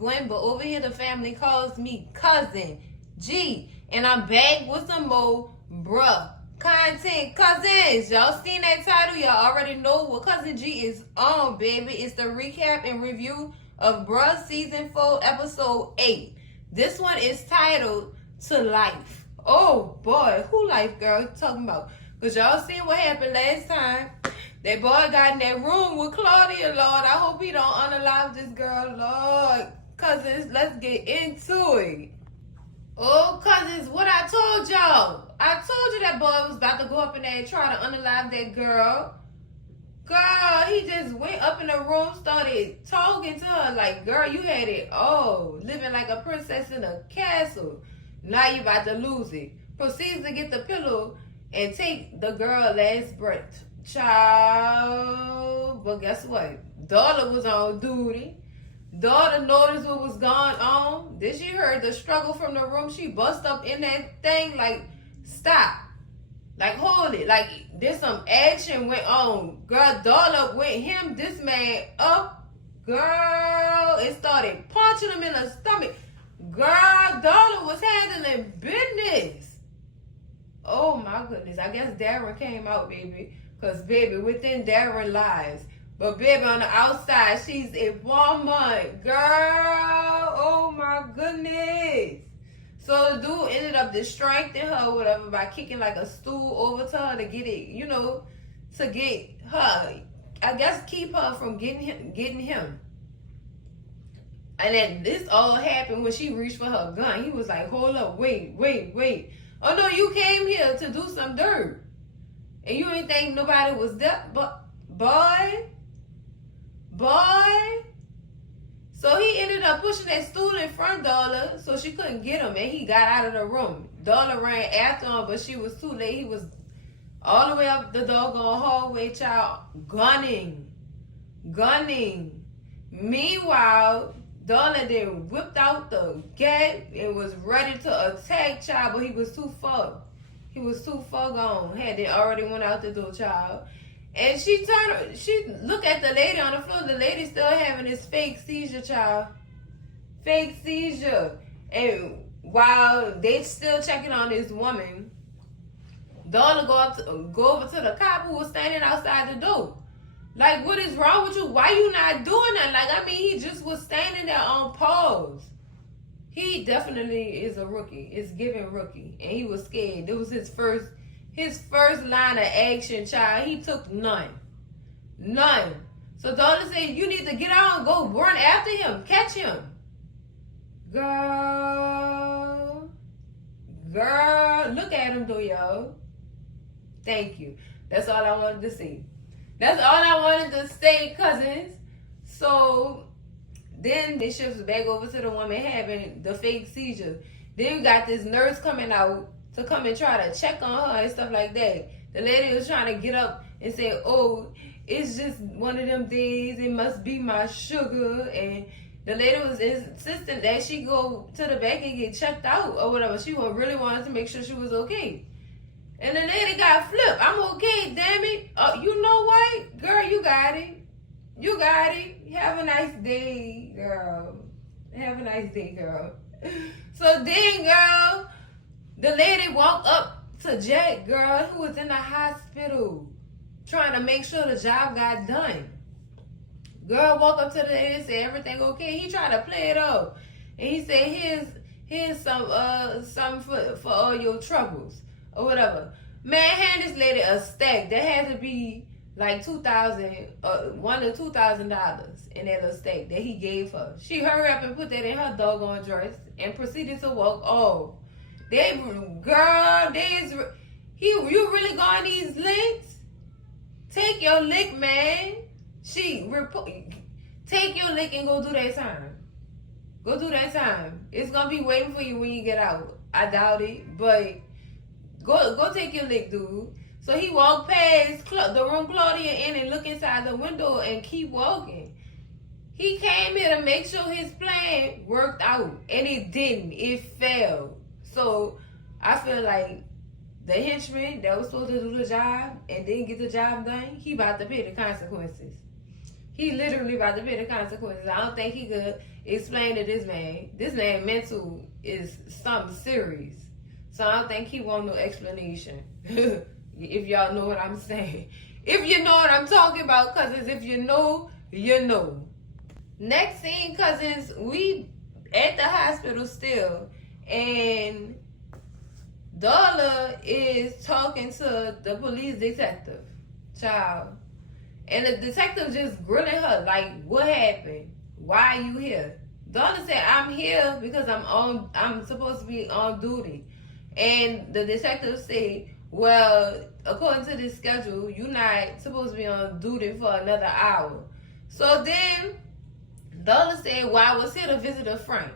Gwen, but over here the family calls me Cousin G. And I'm back with some more bruh content. Cousins, y'all seen that title? Y'all already know what Cousin G is on, baby. It's the recap and review of Bruh Season 4, Episode 8. This one is titled To Life. Oh boy, who life, girl, you talking about? Because y'all seen what happened last time. That boy got in that room with Claudia, Lord. I hope he don't unalive this girl, Lord. Cousins, let's get into it. Oh, cousins, what I told y'all. I told you that boy was about to go up in there and try to unalive that girl. Girl, he just went up in the room, started talking to her like, girl, you had it all. Living like a princess in a castle. Now you about to lose it. Proceeds to get the pillow and take the girl last breath. Child. But guess what? Daughter was on duty. Daughter noticed what was going on. Then she heard the struggle from the room. She bust up in that thing like, stop. Like, hold it. Like, there's some action went on. Girl, daughter went him, this man up. Girl, it started punching him in the stomach. Girl, daughter was handling business. Oh, my goodness. I guess Darren came out, baby. Because, baby, within Darren lies. But, baby, on the outside, she's a woman. Girl, oh, my goodness. So, the dude ended up distracting her or whatever by kicking, like, a stool over to her to get it, you know, to get her. I guess keep her from getting him. And then this all happened when she reached for her gun. He was like, hold up, wait. Oh, no, you came here to do some dirt. And you ain't think nobody was there, but boy. So he ended up pushing that stool in front of Dollar so she couldn't get him, and he got out of the room. Dollar ran after him, but she was too late. He was all the way up the doggone hallway, child, gunning. Meanwhile, Dollar then whipped out the gate and was ready to attack, child, but he was too far. He was too far gone. Had they already went out the door, child. And she looked at the lady on the floor. The lady still having this fake seizure, child. Fake seizure. And while they still checking on this woman, Dollar go over to the cop who was standing outside the door. Like, what is wrong with you? Why you not doing that? Like, I mean, he just was standing there on pause. He definitely is a rookie. It's giving rookie. And he was scared. It was his first line of action, child. He took none. So Dollar said, you need to get out and go run after him. Catch him. Girl, look at him though, y'all. Thank you. That's all I wanted to say. That's all I wanted to say, cousins. So then they shifts back over to the woman having the fake seizure. Then you got this nurse coming out to come and try to check on her and stuff like that. The lady was trying to get up and say, oh, it's just one of them days. It must be my sugar. And the lady was insisting that she go to the back and get checked out or whatever. She really wanted to make sure she was okay. And the lady got flipped. I'm okay, damn it. You know what? Girl, you got it. Have a nice day, girl. So then, girl, the lady walked up to Jack, girl, who was in the hospital, trying to make sure the job got done. Girl walked up to the lady and said, everything okay? He tried to play it off. And he said, here's some for all your troubles or whatever. Man, hand this lady a stack. That had to be like $1,000 or $2,000 in that little stack that he gave her. She hurried up and put that in her doggone dress and proceeded to walk off. You really going these licks? Take your lick, man. Take your lick and go do that time. It's gonna be waiting for you when you get out. I doubt it, but go take your lick, dude. So he walked past the room Claudia in and look inside the window and keep walking. He came here to make sure his plan worked out, and it didn't. It failed. So I feel like the henchman that was supposed to do the job and didn't get the job done, he about to pay the consequences. He literally about to pay the consequences. I don't think he could explain to this man. This man mental is something serious. So I don't think he want no explanation. If y'all know what I'm saying. If you know what I'm talking about, cousins, if you know, you know. Next scene, cousins, we at the hospital still, and Darla is talking to the police detective, child. And the detective just grilling her, like, what happened? Why are you here? Darla said, I'm here because I'm supposed to be on duty. And the detective said, well, according to this schedule, you're not supposed to be on duty for another hour. So then Darla said, well, I was here to visit a friend.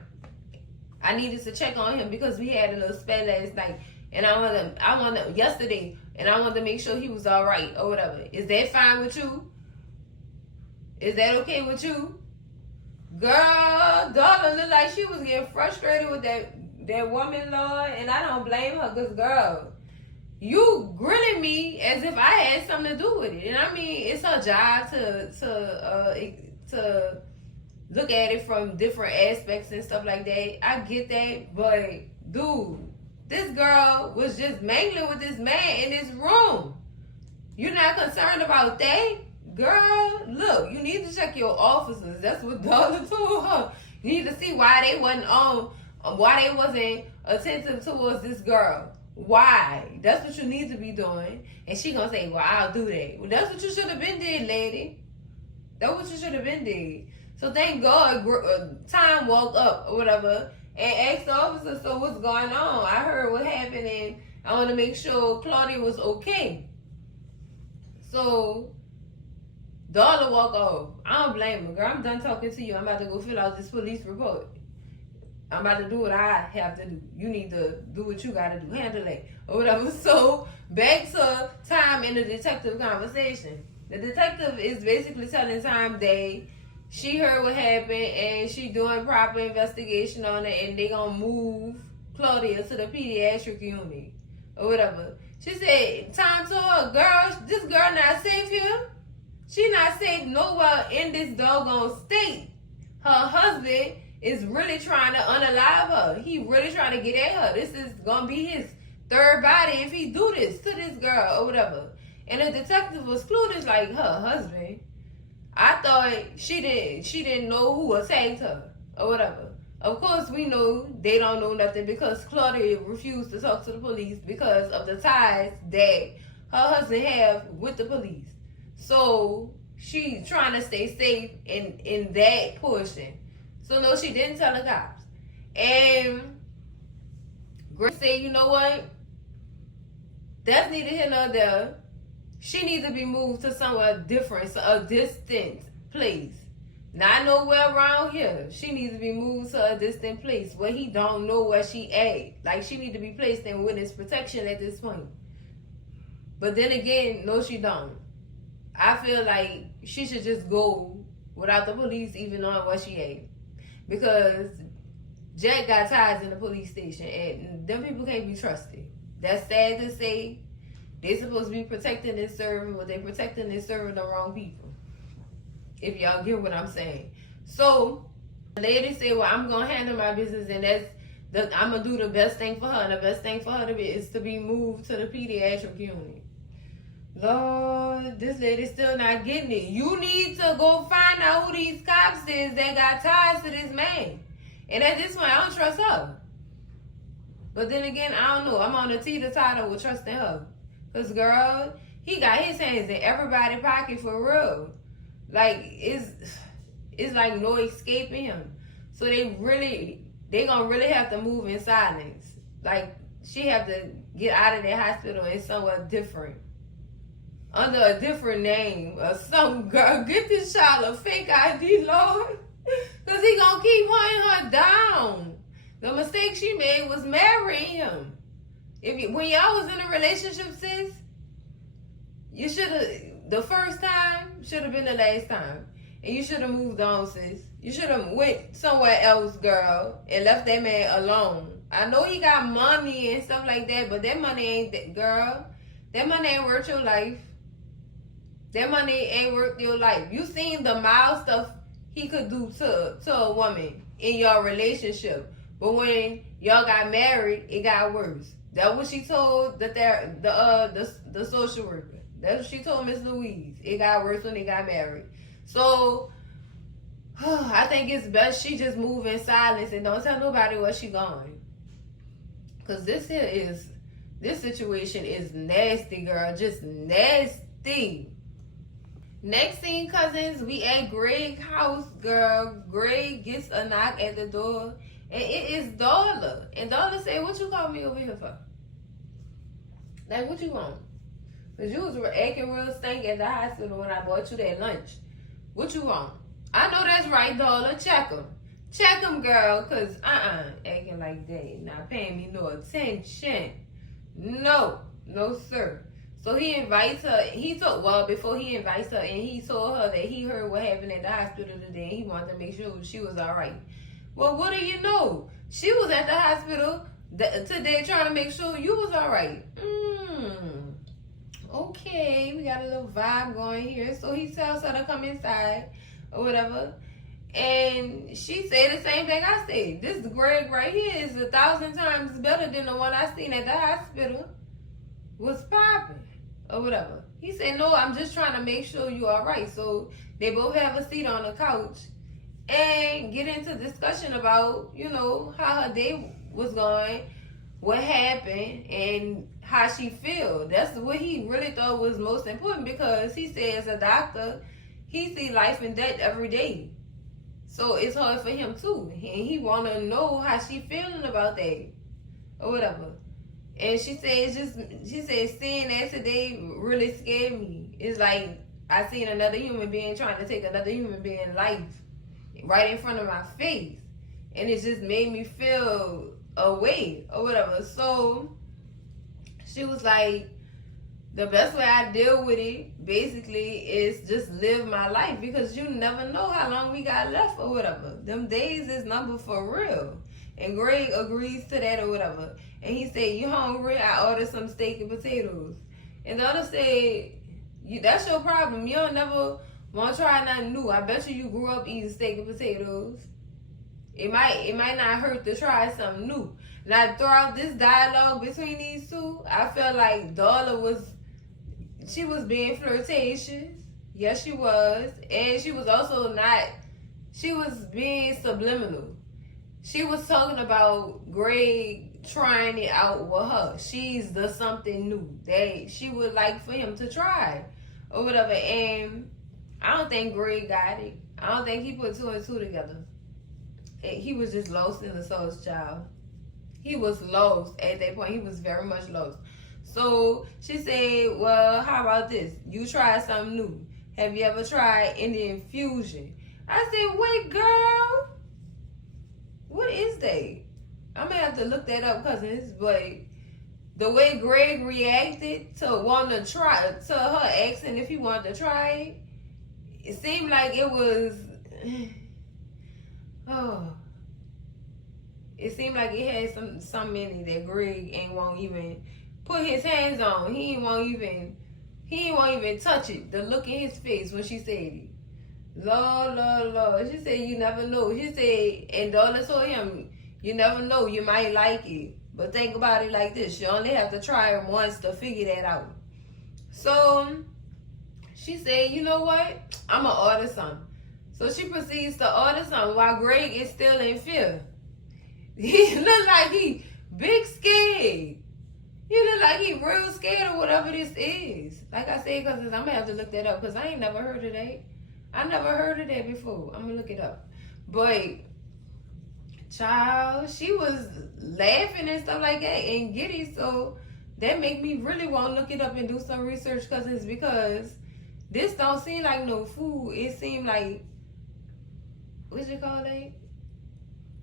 I needed to check on him because we had a little spat last night. And I wanted yesterday, and I wanted to make sure he was all right or whatever. Is that fine with you? Is that okay with you? Girl, Darla looked like she was getting frustrated with that woman, Lord, and I don't blame her, because, girl, you grilling me as if I had something to do with it. And I mean, it's her job to look at it from different aspects and stuff like that. I get that, but, dude, this girl was just mangling with this man in this room. You're not concerned about that? Girl, look, you need to check your officers. That's what Darla told her. You need to see why they wasn't attentive towards this girl. Why? That's what you need to be doing. And she gonna say, well, I'll do that. Well, that's what you should have been did, lady. That's what you should have been did. So thank God, time walked up or whatever and asked the officer, so what's going on? I heard what happened and I want to make sure Claudia was okay. So Darla walk off. I don't blame her, girl. I'm done talking to you. I'm about to go fill out this police report. I'm about to do what I have to do. You need to do what you gotta do. Handle it or whatever. So back to Time in the detective conversation. The detective is basically telling Time that she heard what happened and she doing proper investigation on it, and they gonna move Claudia to the pediatric unit or whatever. She said, Time told her, girl, this girl not safe here. She not safe nowhere in this doggone state. Her husband is really trying to unalive her. He really trying to get at her. This is gonna be his third body if he do this to this girl or whatever. And the detective was clueless, like, her husband. I thought she didn't know who attacked her or whatever. Of course, we know they don't know nothing because Claudia refused to talk to the police because of the ties that her husband have with the police. So she trying to stay safe in that portion. So no, she didn't tell the cops. And Grace said, you know what? That's neither here nor there. She needs to be moved to somewhere different, a distant place. Not nowhere around here. She needs to be moved to a distant place where he don't know where she at. Like, she need to be placed in witness protection at this point. But then again, no, she don't. I feel like she should just go without the police even knowing where she at. Because Jack got ties in the police station, and them people can't be trusted. That's sad to say. They supposed to be protecting and serving, but they protecting and serving the wrong people. If y'all get what I'm saying. So the lady said, well, I'm gonna handle my business, and I'm gonna do the best thing for her. And the best thing for her is to be moved to the pediatric unit. Lord, this lady still not getting it. You need to go find out who these cops is that got ties to this man. And at this point, I don't trust her. But then again, I don't know. I'm on the teeter-totter with trusting her. Because, girl, he got his hands in everybody's pocket for real. Like, it's like no escaping him. So they gonna really have to move in silence. Like, she have to get out of that hospital and somewhere different. Under a different name or some girl. Get this child a fake ID, Lord. Because he gonna keep hunting her down. The mistake she made was marrying him. When y'all was in a relationship, sis, you should have, the first time should have been the last time. And you should have moved on, sis. You should have went somewhere else, girl, and left that man alone. I know he got money and stuff like that, but that money ain't that, girl. That money ain't worth your life. That money ain't worth your life. You seen the mild stuff he could do to a woman in your relationship, but when y'all got married, it got worse. That's what she told the social worker. That's what she told Miss Louise. It got worse when they got married. So I think it's best she just move in silence and don't tell nobody where she going. Cause this situation is nasty, girl. Just nasty. Next scene, cousins, we at Greg's house, girl. Greg gets a knock at the door, and it is Darla. And Darla said, "What you call me over here for? Like, what you want? Cause you was acting real stank at the hospital when I bought you that lunch. What you want?" I know that's right, Darla. Check him. Check him, girl. Cause acting like that, not paying me no attention. No, sir. So he invites her. Before he invites her, and he told her that he heard what happened at the hospital today, and he wanted to make sure she was all right. Well, what do you know? She was at the hospital today trying to make sure you was all right. Okay, we got a little vibe going here. So he tells her to come inside or whatever. And she said the same thing I said. This Greg right here is 1,000 times better than the one I seen at the hospital. Was popping or whatever. He said, "No, I'm just trying to make sure you all right." So they both have a seat on the couch and get into discussion about, how her day was going, what happened, and how she feel. That's what he really thought was most important, because he said as a doctor, he see life and death every day. So it's hard for him too. And he want to know how she feeling about that or whatever. And she said seeing that today really scared me. It's like I seen another human being trying to take another human being's life right in front of my face. And it just made me feel away or whatever. So she was like, the best way I deal with it basically is just live my life, because you never know how long we got left or whatever. Them days is numbered for real. And Greg agrees to that or whatever. And he said, "You hungry? I ordered some steak and potatoes." And the other said, "That's your problem. You don't never want to try nothing new. I bet you grew up eating steak and potatoes. It might not hurt to try something new." Now, throughout this dialogue between these two, I felt like Darla was being flirtatious. Yes, she was. And she was also she was being subliminal. She was talking about Greg trying it out with her. She's the something new that she would like for him to try or whatever. And I don't think Greg got it. I don't think he put two and two together. He was just lost in the soul's child. He was lost at that point. He was very much lost. So she said, "Well, how about this? You try something new. Have you ever tried Indian fusion?" I said, "Wait, girl. What is that?" I'm going to have to look that up, cousins. But the way Greg reacted to wanting to try, to her asking if he wanted to try it, it seemed like it was, it seemed like it had some many that Greg won't even put his hands on. He won't even touch it. The look in his face when she said it. Lord. She said, "You never know." She said, and Darla told him, "You never know, you might like it. But think about it like this. You only have to try it once to figure that out." So she said, "You know what? I'm going to order some." So she proceeds to order some while Greg is still in fear. He look like he big scared. He look like he real scared of whatever this is. Like I said, cousins, I'm going to have to look that up, because I ain't never heard of that. I never heard of that before. I'm going to look it up. But, child, she was laughing and stuff like that and giddy. So that make me really want to look it up and do some research, cousins, because this don't seem like no food. It seemed like, what you call that?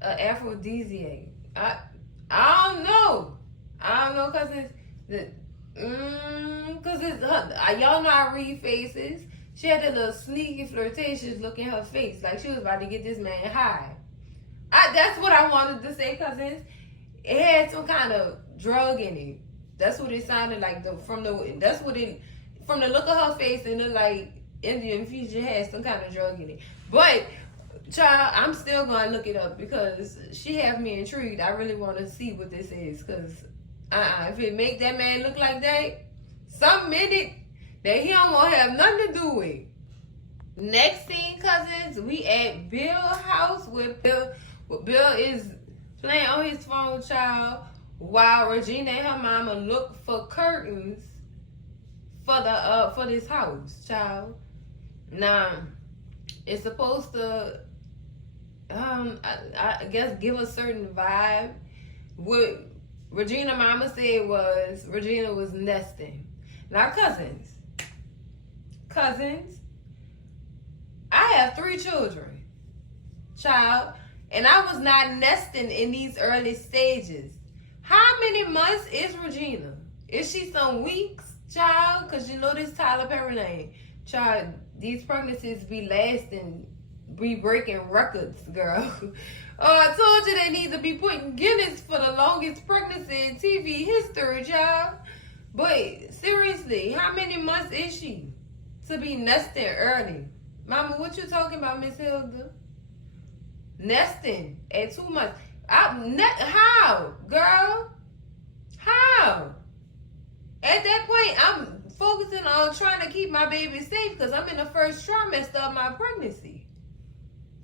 An aphrodisiac. I don't know. Cousins. Cause it's y'all know I read faces. She had a little sneaky flirtatious look in her face, like she was about to get this man high. That's what I wanted to say, cousins. It had some kind of drug in it. That's what it sounded like. That's what it from the look of her face, it look like Indian Fusion has some kind of drug in it. But child, I'm still gonna look it up because she have me intrigued. I really want to see what this is, cause if it make that man look like that, something in it that he don't want to have nothing to do with. Next scene, cousins, we at Bill's house with Bill. Bill is playing on his phone, child, while Regina and her mama look for curtains for this house, child. Now, it's supposed to, I guess, give a certain vibe. What Regina mama said was Regina was nesting. Now, cousins, I have 3 children, child, and I was not nesting in these early stages. How many months is Regina? Is she some weeks, child? Because you know this Tyler Perry name. Child, these pregnancies be lasting, be breaking records, girl. I told you they need to be putting Guinness for the longest pregnancy in TV history, child. But seriously, how many months is she to be nesting early? Mama, what you talking about, Miss Hilda? Nesting at 2 months. How, girl? How? At that point, I'm focusing on trying to keep my baby safe because I'm in the first trimester of my pregnancy.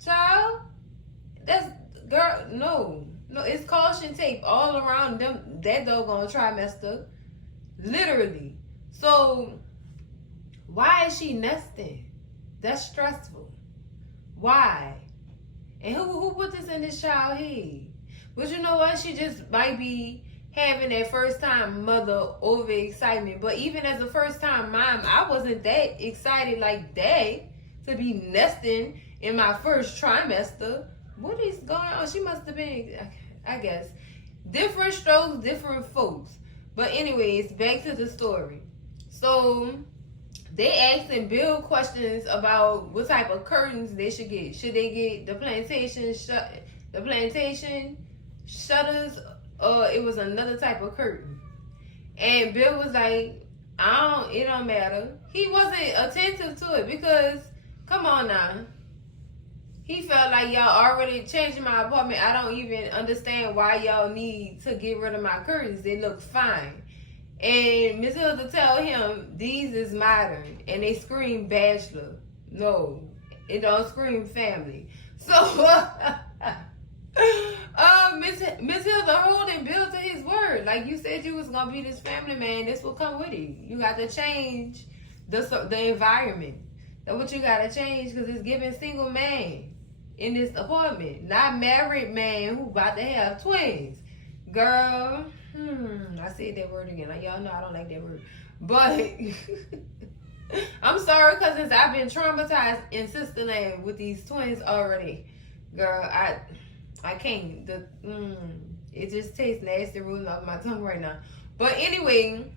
Child, no, it's caution tape all around them, that doggone trimester. Literally. So, why is she nesting? That's stressful. Why? And who put this in this child's head? But you know what? She just might be having that first time mother overexcitement. But even as a first time mom, I wasn't that excited like that to be nesting in my first trimester. What is going on? She must have been, I guess. Different strokes, different folks. But anyways, back to the story. So they asking Bill questions about what type of curtains they should get. Should they get the plantation shutters, or it was another type of curtain? And Bill was like, it don't matter. He wasn't attentive to it because, come on now. He felt like y'all already changing my apartment. I don't even understand why y'all need to get rid of my curtains. They look fine. And Miss Hilda tell him, these is modern. And they scream bachelor. No, it don't scream family. So, Miss Hilda holding Bill to his word. Like you said you was going to be this family man. This will come with it. You got to change the environment. That's what you got to change because it's giving single man in this apartment. Not married man who about to have twins. Girl, I said that word again. Like, y'all know I don't like that word. But I'm sorry, cousins. I've been traumatized in Sisterland with these twins already. Girl, I can't. It just tastes nasty rolling off my tongue right now. But anyway,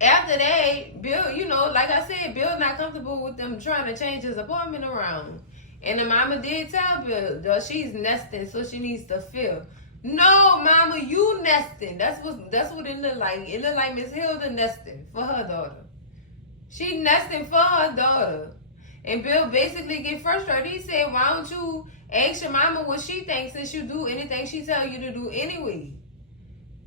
after that, Bill, like I said, Bill not comfortable with them trying to change his apartment around. And the mama did tell Bill that she's nesting, so she needs to fill. No, mama, you nesting. That's what it looked like. It looked like Miss Hilda nesting for her daughter. She nesting for her daughter. And Bill basically get frustrated. He said, why don't you ask your mama what she thinks since you do anything she tell you to do anyway?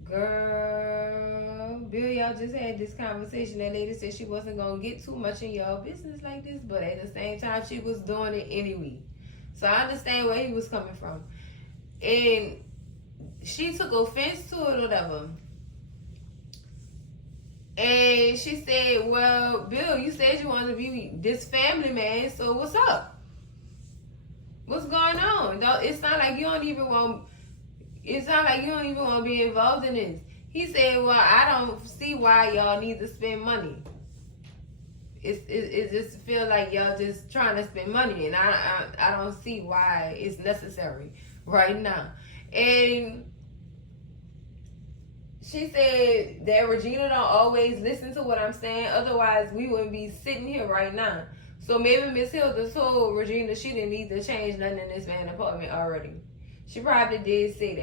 Girl, Bill, y'all just had this conversation. That lady said she wasn't going to get too much in y'all business like this, but at the same time, she was doing it anyway. So I understand where he was coming from. And she took offense to it or whatever. And she said, well, Bill, you said you wanted to be this family man, so what's up? What's going on? It's not like you don't even want to be involved in this. He said, well, I don't see why y'all need to spend money. It just feel like y'all just trying to spend money, and I don't see why it's necessary right now. And she said that Regina don't always listen to what I'm saying. Otherwise, we wouldn't be sitting here right now. So maybe Miss Hilda told Regina she didn't need to change nothing in this man's apartment already. She probably did say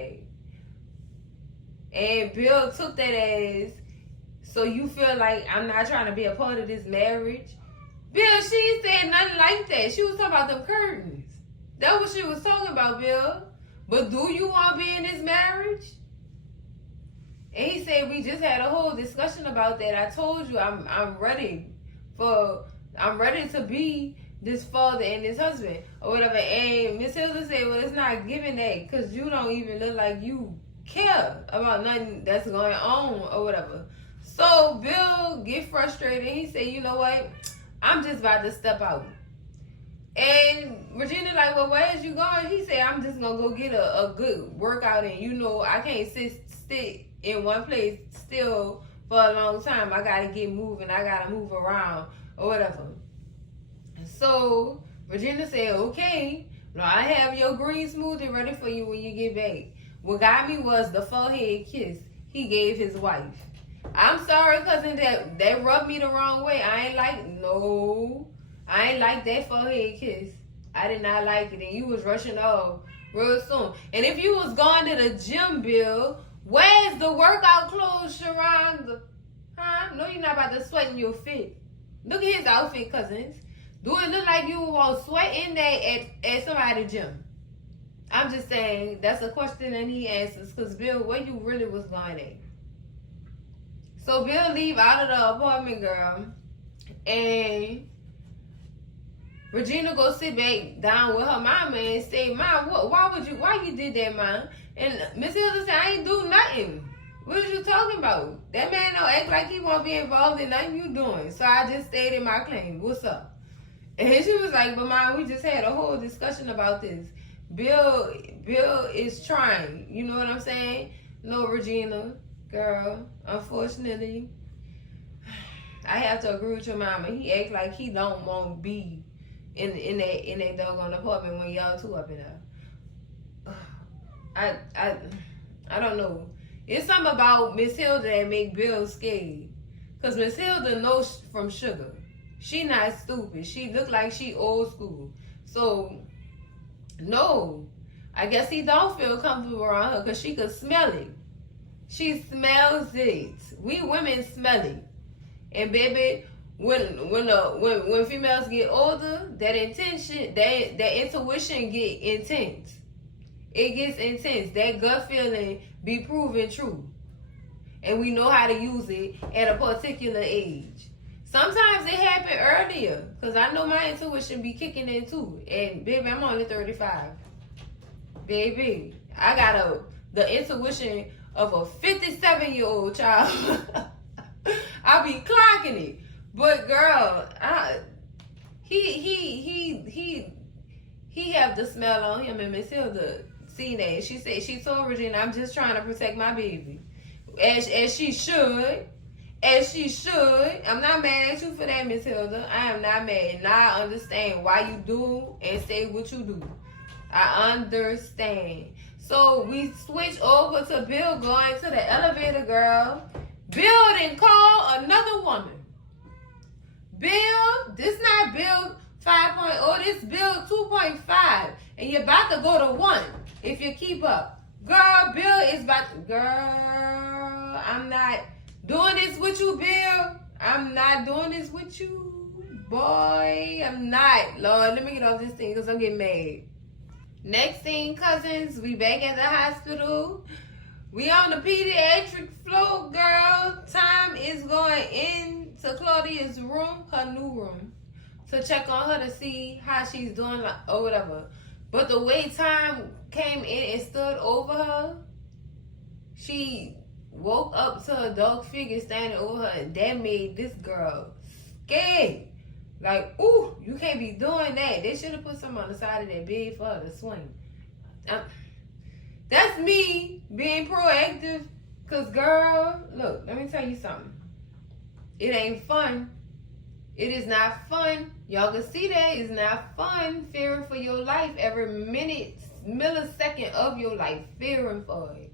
that. And Bill took that as, So you feel like I'm not trying to be a part of this marriage? Bill, she said nothing like that. She was talking about them curtains. That's what she was talking about, Bill. But do you want to be in this marriage? And he said we just had a whole discussion about that. I told you I'm ready to be this father and this husband or whatever. And Miss Hilda said, well, it's not giving that because you don't even look like you care about nothing that's going on or whatever. So Bill get frustrated. He said, you know what? I'm just about to step out. And Regina like, well, where is you going? He said, I'm just going to go get a good workout. And, you know, I can't sit in one place still for a long time. I got to get moving. I got to move around or whatever. So Regina said, okay, well, I have your green smoothie ready for you when you get back. What got me was the forehead kiss he gave his wife. I'm sorry, cousin, that rubbed me the wrong way. I ain't like that forehead kiss. I did not like it, and you was rushing off real soon. And if you was going to the gym, Bill, where's the workout clothes, Sharon? Huh? No, you're not about to sweat in your fit. Look at his outfit, cousins. Do it look like you won't sweat in there at somebody's gym? I'm just saying, that's a question that he answers, because Bill, where you really was going at? So Bill leave out of the apartment, girl, and Regina go sit back down with her mama and say, Mom, why you did that, Mom? And Miss Hilda said, I ain't do nothing. What are you talking about? That man don't act like he won't be involved in nothing you doing. So I just stayed in my claim. What's up? And she was like, but Mom, we just had a whole discussion about this. Bill is trying. You know what I'm saying? No, Regina, girl, unfortunately, I have to agree with your mama. He act like he don't want to be in that doggone apartment when y'all two up in there. I don't know. It's something about Miss Hilda that make Bill scared. Cause Miss Hilda knows from Sugar. She not stupid. She look like she old school. So no, I guess he don't feel comfortable around her because she could smell it. She smells it. We women smell it. And baby, when females get older, that intuition get intense. It gets intense. That gut feeling be proven true. And we know how to use it at a particular age. Sometimes it happen earlier. Because I know my intuition be kicking in too. And baby, I'm only 35. Baby, I got the intuition of a 57-year-old child. I be clocking it. But girl, he have the smell on him, and Miss Hilda seen that. She said, she told Regina, I'm just trying to protect my baby. As she should. As she should. I'm not mad at you for that, Miss Hilda. I am not mad. Now I understand why you do and say what you do. I understand. So we switch over to Bill going to the elevator, girl. Bill didn't call another woman. Bill, this not Bill 5.0, this Bill 2.5. And you're about to go to 1 if you keep up. Girl, Bill is about to, girl, I'm not doing this with you, Bill. I'm not doing this with you, boy. I'm not. Lord, let me get off this thing because I'm getting mad. Next thing, cousins, we back at the hospital. We on the pediatric floor, girl. Time is going into Claudia's room, her new room, to check on her to see how she's doing or whatever. But the way Time came in and stood over her, she woke up to a dark figure standing over her, and that made this girl scared. Like, ooh, you can't be doing that. They should have put something on the side of that bed for her to swing. That's me being proactive. Because, girl, look, let me tell you something. It ain't fun. It is not fun. Y'all can see that. It's not fun fearing for your life every minute, millisecond of your life. Fearing for it.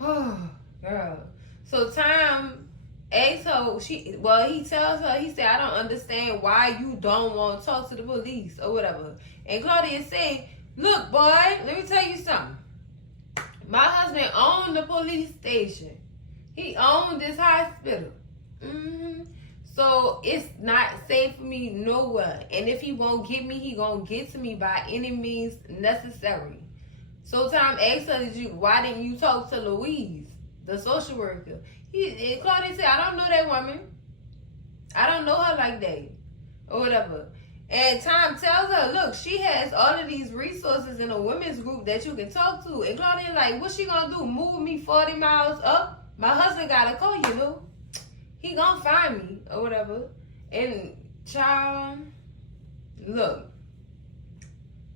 Oh, girl. So Time asks her, he tells her, he said, I don't understand why you don't want to talk to the police or whatever. And Claudia said, look, boy, let me tell you something. My husband owned the police station. He owned this hospital. So it's not safe for me nowhere. And if he won't get me, he gonna get to me by any means necessary. So Tom asked her, why didn't you talk to Louise, the social worker? Claudia said, I don't know that woman. I don't know her like that. Or whatever. And Tom tells her, look, she has all of these resources in a women's group that you can talk to. And Claudia like, what's she gonna do? Move me 40 miles up? My husband got a car, you know. He gonna find me or whatever. And child, look,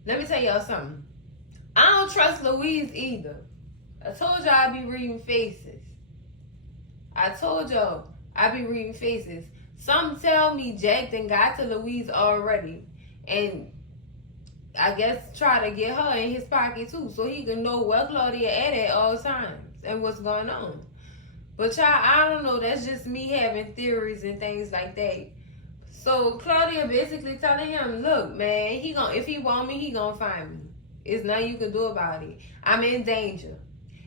let me tell y'all something. I don't trust Louise either. I told y'all I be reading faces. I told y'all I be reading faces. Some tell me Jack done got to Louise already. And I guess try to get her in his pocket too. So he can know where Claudia at all times and what's going on. But y'all, I don't know. That's just me having theories and things like that. So Claudia basically telling him, look, man, if he want me, he gonna find me. It's nothing you can do about it. I'm in danger.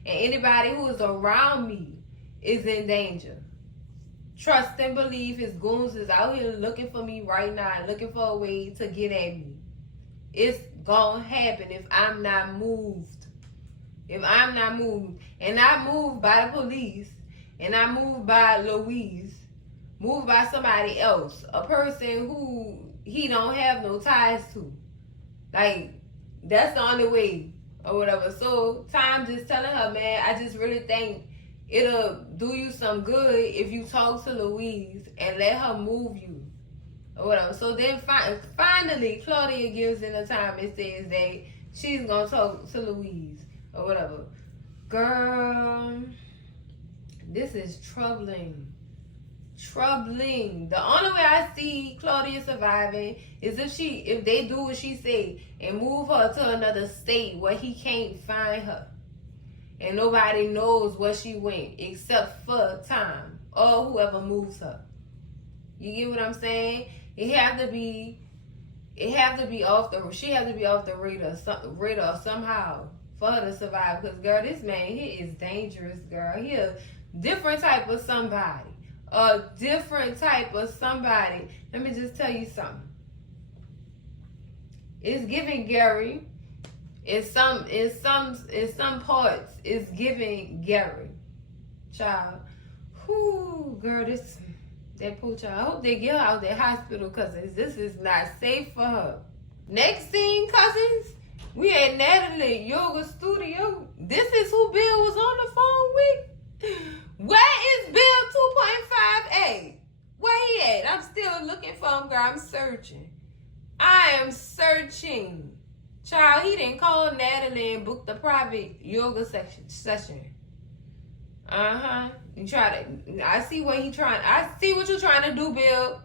And anybody who is around me is in danger. Trust and believe his goons is out here looking for me right now, looking for a way to get at me. It's gonna happen if I'm not moved. If I'm not moved. And not moved by the police. And not moved by Louise. Moved by somebody else. A person who he don't have no ties to. Like, that's the only way. Or whatever. So, Tom just telling her, man, I just really think it'll do you some good if you talk to Louise and let her move you. Or whatever. So then finally, Claudia gives in the time and says that she's going to talk to Louise. Or whatever. Girl, this is troubling. Troubling. The only way I see Claudia surviving is if they do what she say and move her to another state where he can't find her. And nobody knows where she went except for Tom or whoever moves her. You get what I'm saying? She have to be off the radar somehow for her to survive. Because girl, this man, he is dangerous, girl. He a different type of somebody. A different type of somebody. Let me just tell you something. It's giving Gary. In some parts, it's giving Gary. Child. Whoo, girl, that poor child. I hope they get her out of that hospital, cousins. This is not safe for her. Next scene, cousins. We at Natalie Yoga Studio. This is who Bill was on the phone with. Where is Bill 2.5A? Where he at? I'm still looking for him, girl. I'm searching. I am searching. Child, he didn't call Natalie and book the private yoga session. You try to. I see what you're trying to do, Bill.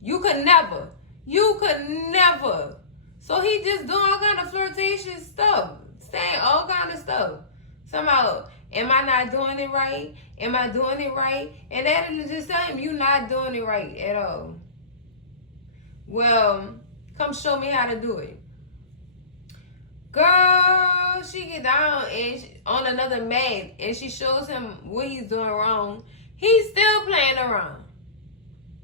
You could never. So he just doing all kind of flirtatious stuff, saying all kind of stuff. Somehow, am I not doing it right? Am I doing it right? And Natalie just tell him, you not doing it right at all. Well, come show me how to do it. Girl, she get down and on another mat and she shows him what he's doing wrong. He's still playing around.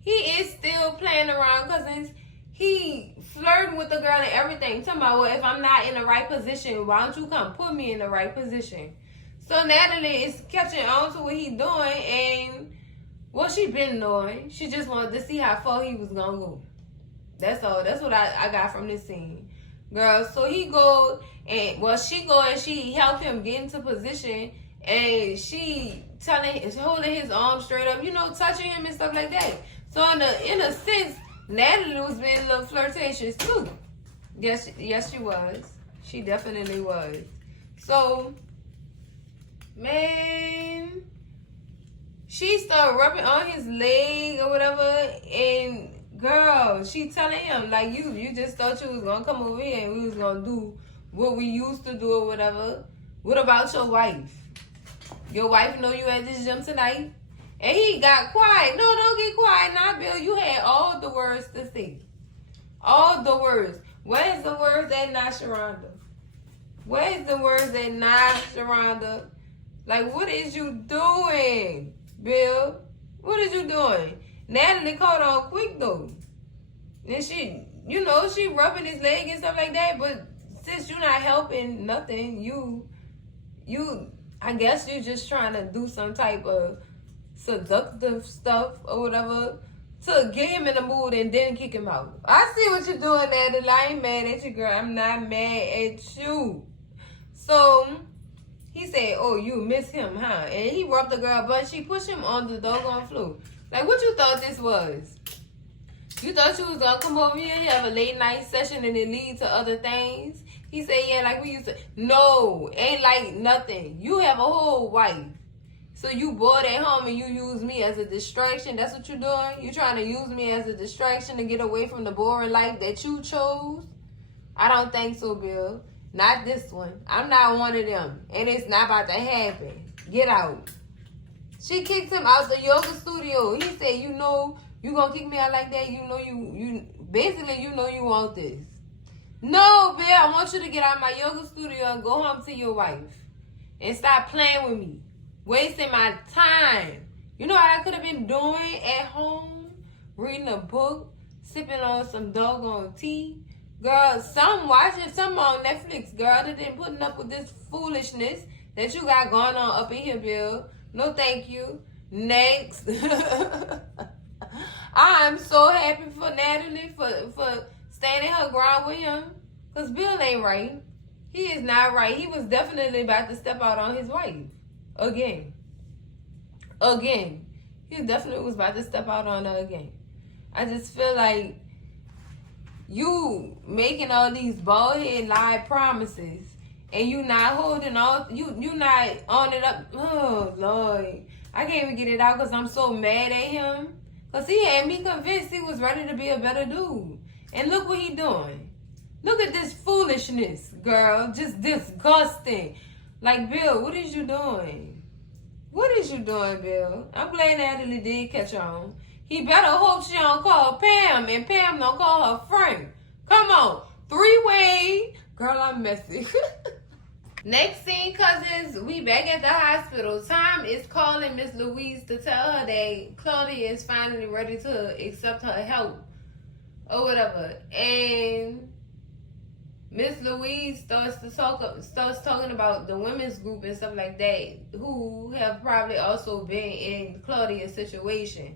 He is still playing around, cousins. He flirting with the girl and everything. Talking about, well, if I'm not in the right position, why don't you come put me in the right position? So Natalie is catching on to what he's doing, and what she been doing. She just wanted to see how far he was gonna go. That's all. That's what I got from this scene. Girl, so he go and she helped him get into position, and she holding his arm straight up, touching him and stuff like that. So in a sense, Natalie was being a little flirtatious too. Yes, she was. She definitely was. So, man, she started rubbing on his leg or whatever, and girl, she telling him, like, you just thought you was gonna come over here and we was gonna do what we used to do or whatever. What about your wife? Your wife know you at this gym tonight? And he got quiet. No, don't get quiet now, Bill. You had all the words to say. All the words. Where's the words that not Sharonda? Where's the words that not Sharonda? Like, what is you doing, Bill? What is you doing? Natalie caught on quick, though. And she, she rubbing his leg and stuff like that. But since you're not helping nothing, I guess you just trying to do some type of seductive stuff or whatever to get him in the mood and then kick him out. I see what you're doing, Natalie. I ain't mad at you, girl. I'm not mad at you. So he said, "Oh, you miss him, huh?" And he rubbed the girl butt. She pushed him on the doggone floor. Like, what you thought this was? You thought you was gonna come over here and have a late night session and it lead to other things? He said, "Yeah, like we used to." No, ain't like nothing. You have a whole wife. So you bored at home and you use me as a distraction. That's what you're doing? You trying to use me as a distraction to get away from the boring life that you chose? I don't think so, Bill. Not this one. I'm not one of them. And it's not about to happen. Get out. She kicked him out the yoga studio. He said, you gonna kick me out like that? You want this. No, Bill, I want you to get out of my yoga studio and go home to your wife. And stop playing with me. Wasting my time. You know what I could have been doing at home? Reading a book, sipping on some doggone tea. Girl, watching some on Netflix, girl, that didn't putting up with this foolishness that you got going on up in here, Bill. No thank you. Next. I'm so happy for Natalie for standing her ground with him. Because Bill ain't right. He is not right. He was definitely about to step out on his wife. Again. He definitely was about to step out on her again. I just feel like you making all these bald head lie promises and you not holding on, you not on it up. Oh, Lord. I can't even get it out because I'm so mad at him. Because he had me convinced he was ready to be a better dude. And look what he doing. Look at this foolishness, girl. Just disgusting. Like, Bill, what is you doing? What is you doing, Bill? I'm glad Natalie did catch on. He better hope she don't call Pam and Pam don't call her friend. Come on. 3-way. Girl, I'm messy. Next scene, cousins, we back at the hospital. Tom is calling Miss Louise to tell her that Claudia is finally ready to accept her help or whatever. And Miss Louise starts talking about the women's group and stuff like that, who have probably also been in Claudia's situation,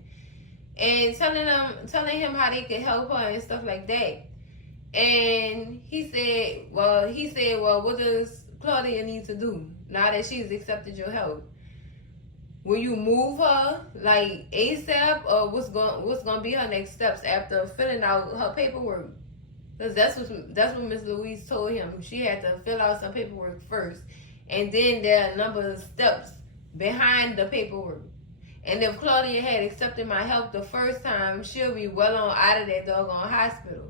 and telling him how they could help her and stuff like that. And he said, well, what does Claudia need to do now that she's accepted your help? Will you move her like ASAP, or what's gonna be her next steps after filling out her paperwork? Because that's what Miss Louise told him. She had to fill out some paperwork first, and then there are a number of steps behind the paperwork. And if Claudia had accepted my help the first time, she'll be well on out of that doggone hospital.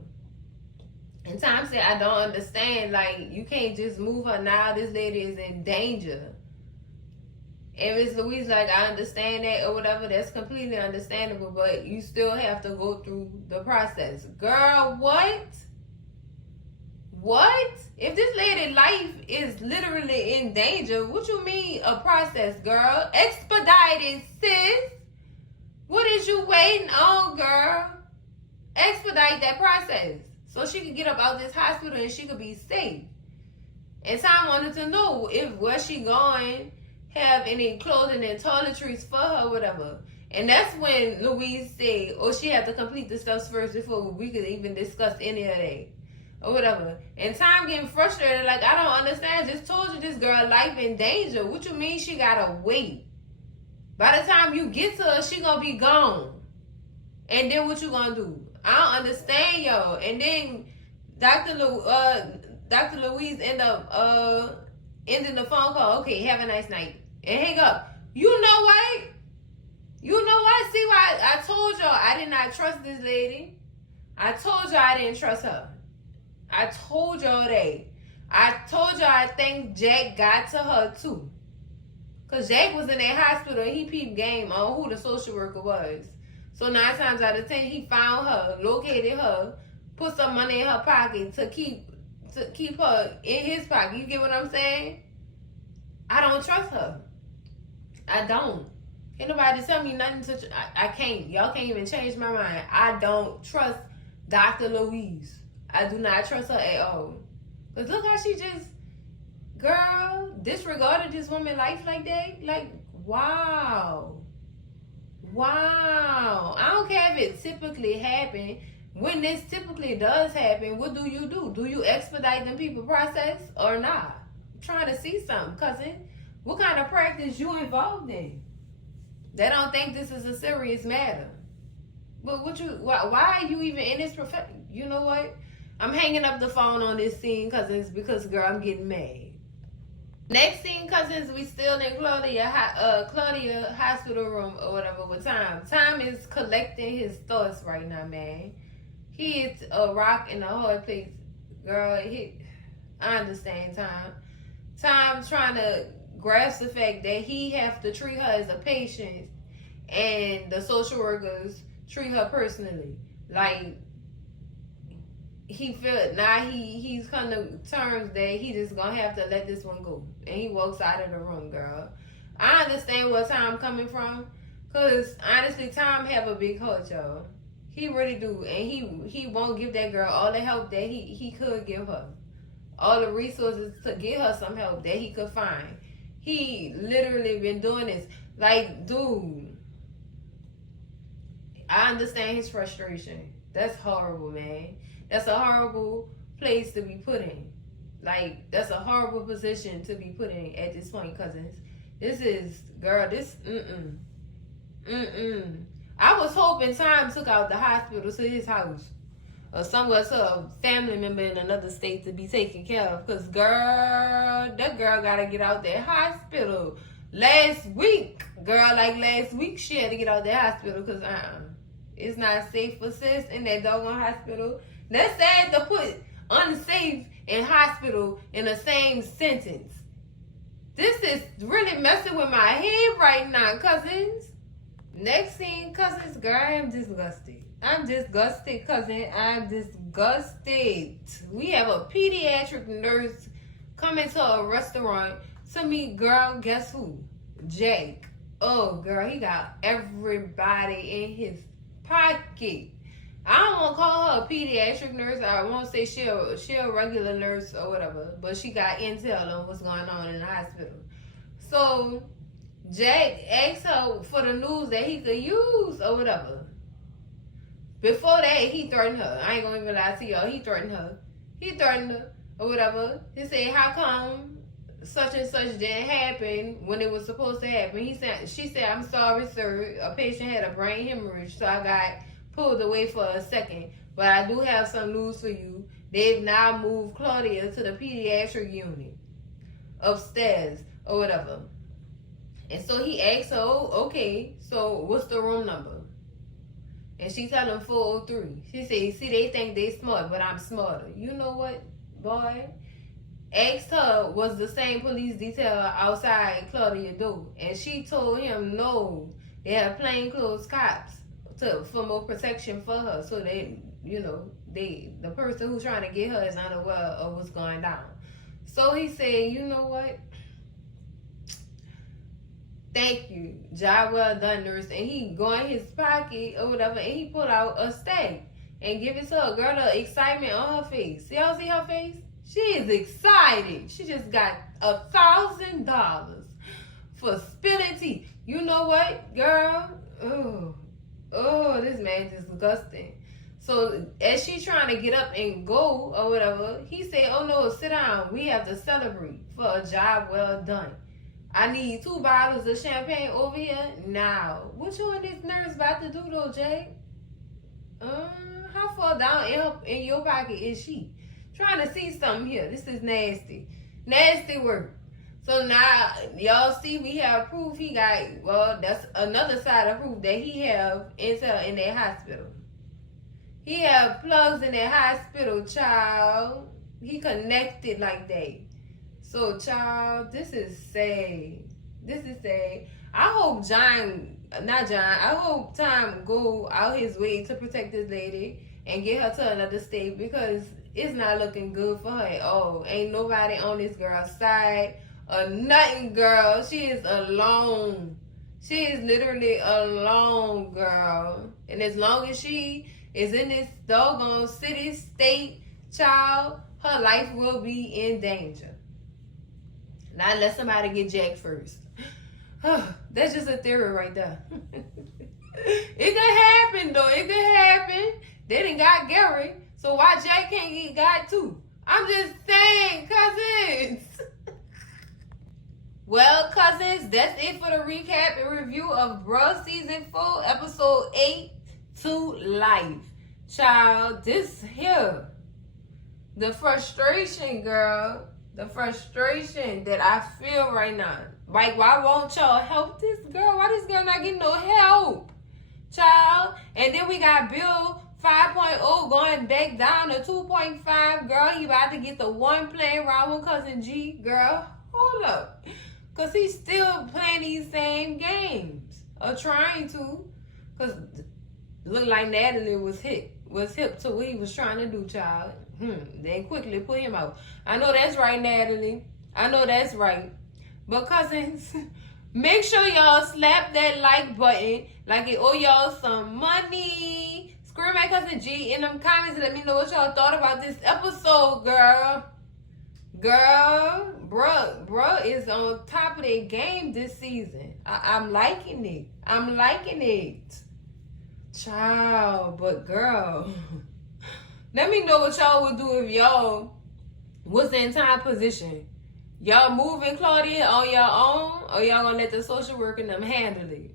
And Tom said, I don't understand. Like, you can't just move her now. This lady is in danger. And Miss Louise like, I understand that or whatever. That's completely understandable. But you still have to go through the process. Girl, what? What? If this lady's life is literally in danger, what you mean a process, girl? Expedited, sis. What is you waiting on, girl? Expedite that process so she could get up out this hospital and she could be safe. And Tom wanted to know if where she going have any clothing and toiletries for her, whatever. And that's when Louise said, oh, she had to complete the steps first before we could even discuss any of that. Or whatever. And Tom getting frustrated, like, I don't understand. Just told you this girl life in danger. What you mean she gotta wait? By the time you get to her, she gonna be gone. And then what you gonna do? I don't understand, y'all. And then Dr. Louise end up ending the phone call. Okay, have a nice night. And hang up. You know what? See why I told y'all I did not trust this lady. I told y'all I didn't trust her. I told y'all that. I told y'all I think Jack got to her too. Because Jack was in that hospital and he peeped game on who the social worker was. So 9 times out of 10, he found her, located her, put some money in her pocket to keep her in his pocket. You get what I'm saying? I don't trust her. I don't. Can't nobody tell me nothing to. I can't. Y'all can't even change my mind. I don't trust Dr. Louise. I do not trust her at all. Cause look how she just, girl, disregarded this woman's life like that. Like, wow. Wow. I don't care if it typically happen. When this typically does happen, what do? Do you expedite them people process or not? I'm trying to see something, cousin. What kind of practice you involved in? They don't think this is a serious matter. But why are you even in this profession? You know what? I'm hanging up the phone on this scene, cousins, because girl, I'm getting mad. Next scene, cousins, we still in Claudia hospital room or whatever with Time. Time is collecting his thoughts right now, man. He is a rock in a hard place. Girl, I understand Time. Time trying to grasp the fact that he have to treat her as a patient and the social workers treat her personally. Like, he feel now he's come to terms that he just gonna have to let this one go. And he walks out of the room, girl. I understand where Time coming from. Cause honestly, Time have a big heart, y'all. He really do. And he won't give that girl all the help that he could give her. All the resources to get her some help that he could find. He literally been doing this. Like, dude, I understand his frustration. That's horrible, man. That's a horrible place to be put in. Like, that's a horrible position to be put in at this point, cousins. This is, girl, this, I was hoping Time took out the hospital to his house. Or somewhere to a family member in another state to be taken care of. Because, girl, that girl got to get out that hospital. Last week, she had to get out that hospital because it's not safe for sis in that doggone hospital. That's sad to put unsafe and hospital in the same sentence. This is really messing with my head right now, cousins. Next scene, cousins, girl, I am disgusted. I'm disgusted, cousin. I'm disgusted. We have a pediatric nurse coming to a restaurant to meet, girl, guess who? Jake. Oh, girl, he got everybody in his pocket. I don't want to call her a pediatric nurse. I won't say she a regular nurse or whatever. But she got intel on what's going on in the hospital. So, Jake asked her for the news that he could use or whatever. Before that, he threatened her. I ain't gonna even lie to y'all. He threatened her or whatever. He said, how come such and such didn't happen when it was supposed to happen? She said, I'm sorry, sir. A patient had a brain hemorrhage, so I got pulled away for a second. But I do have some news for you. They've now moved Claudia to the pediatric unit upstairs or whatever. And so he asked her, oh, okay, so what's the room number? And she told him 403. She said, see, they think they smart, but I'm smarter. You know what, boy? Asked her, was the same police detail outside Claudia's door? And she told him, no, they have plainclothes cops for more protection for her. So they, the person who's trying to get her is unaware of what's going down. So he said, you know what? Thank you. Job well done, nurse. And he go in his pocket or whatever, and he pull out a stack and give it to her. Girl, the excitement on her face. See, y'all see her face? She is excited. She just got $1,000 for spilling tea. You know what, girl? Oh, this man is disgusting. So as she's trying to get up and go or whatever, he said, oh no, sit down. We have to celebrate for a job well done. I need 2 bottles of champagne over here now. What you and this nurse about to do though, Jay? How far down in your pocket is she? Trying to see something here. This is nasty. Nasty work. So now, y'all see we have proof he got, well, that's another side of proof that he have intel in that hospital. He have plugs in that hospital, child. He connected like that. So, child, this is sad. This is sad. I hope I hope Time go out his way to protect this lady and get her to another state because it's not looking good for her at all. Ain't nobody on this girl's side or nothing, girl. She is alone. She is literally alone, girl. And as long as she is in this doggone city, state, child, her life will be in danger. Not let somebody get jacked first. That's just a theory right there. It could happen, though. It could happen. They done got Gary. So why Jack can't get got too? I'm just saying, cousins. Well, cousins, that's it for the recap and review of Bruh Season 4, Episode 8 to Life. Child, this here, the frustration, girl, the frustration that I feel right now. Like, why won't y'all help this girl? Why this girl not getting no help? Child, and then we got Bill 5.0 going back down to 2.5. Girl, he about to get the one playing around with Cousin G. Girl, hold up. Because he's still playing these same games. Or trying to. Because look like Natalie was hip to what he was trying to do, child. Then quickly put him out. I know that's right, Natalie. I know that's right. But cousins, make sure y'all slap that like button like it owe y'all some money. Scream at Cousin G in them comments and let me know what y'all thought about this episode, girl. Girl, bruh is on top of their game this season. I'm liking it. I'm liking it. Child, but girl, let me know what y'all would do if y'all was in time position. Y'all moving Claudia on your own, or y'all gonna let the social worker them handle it?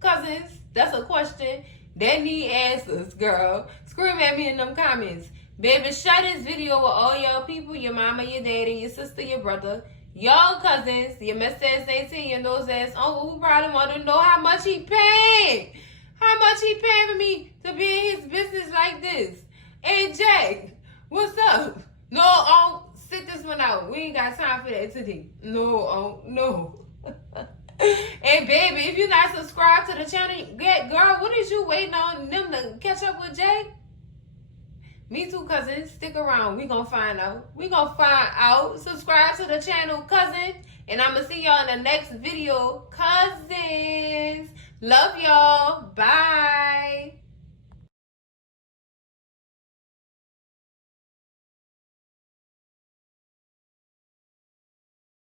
Cousins, that's a question that need answers, girl. Scream at me in them comments. Baby, share this video with all y'all people, your mama, your daddy, your sister, your brother, y'all cousins, your mess ass 18, your nose ass uncle who probably want to know how much he paid. How much he paid for me to be in his business like this. Hey, Jack, what's up? No, sit this one out. We ain't got time for that today. No, no. Hey, baby, if you're not subscribed to the channel, girl, what is you waiting on them to catch up with Jay? Me too, cousin. Stick around. We gonna find out. We gonna find out. Subscribe to the channel, cousin. And I'm gonna see y'all in the next video, cousins. Love y'all. Bye.